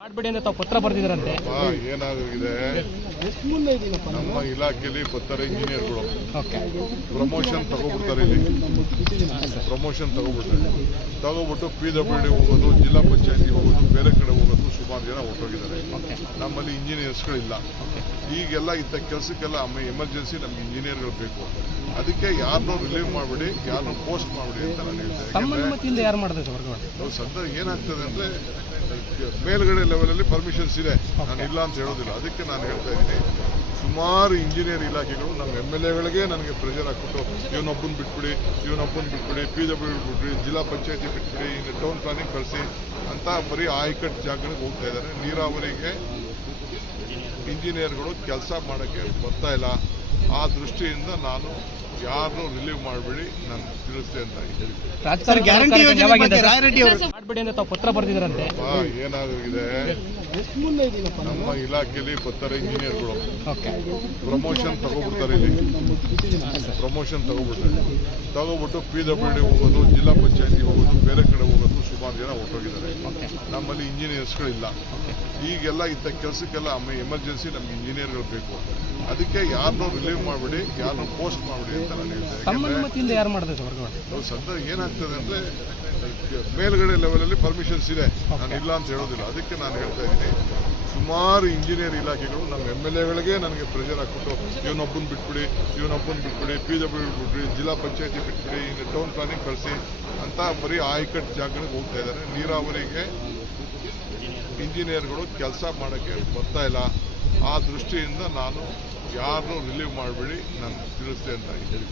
ಮಾಡ್ಬಿಡಿ ಅಂತ ತಾವು ಪತ್ರ ಬರ್ತಿದ್ರಂತೆ ಆ, ಏನಾಗಿದೆ ನಮ್ಮ ಇಲಾಖೆಯಲ್ಲಿ ಬರ್ತಾರೆ ಇಂಜಿನಿಯರ್ಗಳು. ಪ್ರಮೋಷನ್ ತಗೋಬಿಡ್ತಾರೆ ಇಲ್ಲಿ. ಪ್ರಮೋಷನ್ ತಗೋಬಿಡ್ತಾರೆ. ತಗೋಬಿಟ್ಟು ಪಿ ಡಬ್ಲ್ಯೂ ಡಿ ಹೋಗೋದು ಜಿಲ್ಲಾ ಪಂಚಾಯತಿ ಹೋಗೋದು ಬೇರೆ ಕಡೆ ಹೋಗೋದು ಸುಮಾರು ಜನ ಹೊರಟೋಗಿದ್ದಾರೆ ನಮ್ಮಲ್ಲಿ ಇಂಜಿನಿಯರ್ಸ್ಗಳಿಲ್ಲ. ಈಗೆಲ್ಲ ಇಂಥ ಕೆಲಸಕ್ಕೆಲ್ಲ ಎಮರ್ಜೆನ್ಸಿ ನಮ್ಗೆ ಇಂಜಿನಿಯರ್ಗಳು ಬೇಕು. ಅದಕ್ಕೆ ಯಾರನ್ನೂ ರಿಲೀವ್ ಮಾಡಿಬಿಡಿ ಯಾರನ್ನೂ ಪೋಸ್ಟ್ ಮಾಡಿಬಿಡಿ ಅಂತ ನಾನು ಹೇಳ್ತೇನೆ ಸದ್ಯ ಏನಾಗ್ತದೆ ಅಂದ್ರೆ ಮೇಲ್ಗಡೆ ಲೆವೆಲಲ್ಲಿ ಪರ್ಮಿಷನ್ಸ್ ಇದೆ. ನಾನು ಇಲ್ಲ ಅಂತ ಹೇಳೋದಿಲ್ಲ. ಅದಕ್ಕೆ ನಾನು ಹೇಳ್ತಾ ಇದ್ದೀನಿ. ಸುಮಾರು ಇಂಜಿನಿಯರ್ ಇಲಾಖೆಗಳು ನಮ್ಮ ಎಂ ಎಲ್ ಎಗಳಿಗೆ ನನಗೆ ಪ್ರೆಷರ್ ಹಾಕ್ಬಿಟ್ಟು, ಇವನೊಬ್ಬನ ಬಿಟ್ಬಿಡಿ ಇವನೊಬ್ಬನ ಬಿಟ್ಬಿಡಿ ಪಿ ಡಬ್ಲ್ಯೂ ಬಿಟ್ಬಿಡಿ, ಜಿಲ್ಲಾ ಪಂಚಾಯತಿ ಬಿಟ್ಬಿಡಿ, ಇನ್ನು ಟೌನ್ ಪ್ಲಾನಿಂಗ್ ಕಳಿಸಿ ಅಂತ ಬರೀ ಆಯ್ಕಟ್ ಜಾಗಗಳಿಗೆ ಹೋಗ್ತಾ ಇದ್ದಾರೆ. ನೀರಾವರಿಗೆ ಇಂಜಿನಿಯರ್ಗಳು ಕೆಲಸ ಮಾಡೋಕ್ಕೆ ಬರ್ತಾ ಇಲ್ಲ. ಆ ದೃಷ್ಟಿಯಿಂದ ನಾನು ಯಾರನ್ನೂ ರಿಲೀವ್ ಮಾಡಬೇಡಿ ನಾನು ತಿಳಿಸ್ತೇನೆ ಅಂತ ಹೇಳ್ತೀನಿ ರಾಜಕಾರಣ ಗ್ಯಾರಂಟಿ ಯೋಜನೆ ಯಾವಾಗಿಂದ ಬಗ್ಗೆ ಸರ್? ಮಾಡ್ಬಿಡಿ ಅಂತ ಪತ್ರ ಬರ್ತಿದ್ರಂತೆ ಆ, ಏನಾಗಿದೆ ನಮ್ಮ ಇಲಾಖೆಯಲ್ಲಿ ಬರ್ತಾರೆ ಇಂಜಿನಿಯರ್ಗಳು ಓಕೆ ಪ್ರಮೋಷನ್ ತಗೋಬಿಡ್ತಾರೆ ಇಲ್ಲಿ. ಪ್ರಮೋಷನ್ ತಗೋಬಿಡ್ತಾರೆ. ತಗೋಬಿಟ್ಟು ಪಿ ಡಬ್ಲ್ಯೂ ಡಿ ಹೋಗೋದು ಜಿಲ್ಲಾ ಪಂಚಾಯತಿ ಹೋಗೋದು ಬೇರೆ ಕಡೆ ಹೋಗೋದು. ಜನ ಹೊರಟೋಗಿದ್ದಾರೆ. ನಮ್ಮಲ್ಲಿ ಇಂಜಿನಿಯರ್ಸ್ಗಳಿಲ್ಲ. ಈಗೆಲ್ಲ ಇಂಥ ಕೆಲಸಕ್ಕೆಲ್ಲ ಎಮರ್ಜೆನ್ಸಿ ನಮ್ಗೆ ಇಂಜಿನಿಯರ್ಗಳು ಬೇಕು ಅದಕ್ಕೆ ಯಾರನ್ನೂ ರಿಲೀವ್ ಮಾಡಿಬಿಡಿ ಯಾರನ್ನೂ ಪೋಸ್ಟ್ ಮಾಡಿಬಿಡಿ ಅಂತ ನಾನು ಹೇಳ್ತೇನೆ ಯಾರು ಮಾಡಿದ್ರೆ ಸದ್ಯ ಏನಾಗ್ತದೆ ಅಂದ್ರೆ ಮೇಲ್ಗಡೆ ಲೆವೆಲಲ್ಲಿ ಪರ್ಮಿಷನ್ಸ್ ಇದೆ. ನಾನು ಇಲ್ಲ ಅಂತ ಹೇಳೋದಿಲ್ಲ. ಅದಕ್ಕೆ ನಾನು ಹೇಳ್ತಾ ಇದ್ದೀನಿ. ಸುಮಾರು ಇಂಜಿನಿಯರ್ ಇಲಾಖೆಗಳು ನಮ್ಮ ಎಂ ಎಲ್ ಎಗಳಿಗೆ ನನಗೆ ಪ್ರೆಷರ್ ಹಾಕ್ಬಿಟ್ಟು ಇವನೊಬ್ಬನ ಬಿಟ್ಬಿಡಿ ಇವನೊಬ್ಬನ ಬಿಟ್ಬಿಡಿ ಪಿ ಡಬ್ಲ್ಯೂ ಬಿಟ್ಬಿಡಿ ಜಿಲ್ಲಾ ಪಂಚಾಯತಿ ಬಿಟ್ಬಿಡಿ ಇನ್ನು ಟೌನ್ ಪ್ಲಾನಿಂಗ್ ಕಳಿಸಿ ಅಂತ ಬರೀ ಆಯ್ಕಟ್ಟು ಜಾಗಗಳಿಗೆ ಹೋಗ್ತಾ ಇದ್ದಾರೆ. ನೀರಾವರಿಗೆ ಇಂಜಿನಿಯರ್ಗಳು ಕೆಲಸ ಮಾಡೋಕ್ಕೆ ಬರ್ತಾ ಇಲ್ಲ. ಆ ದೃಷ್ಟಿಯಿಂದ ನಾನು ಯಾರನ್ನೂ ರಿಲೀವ್ ಮಾಡಬೇಡಿ ನಾನು ತಿಳಿಸ್ತೇನೆ ಅಂತ ಹೇಳ್ತೀನಿ.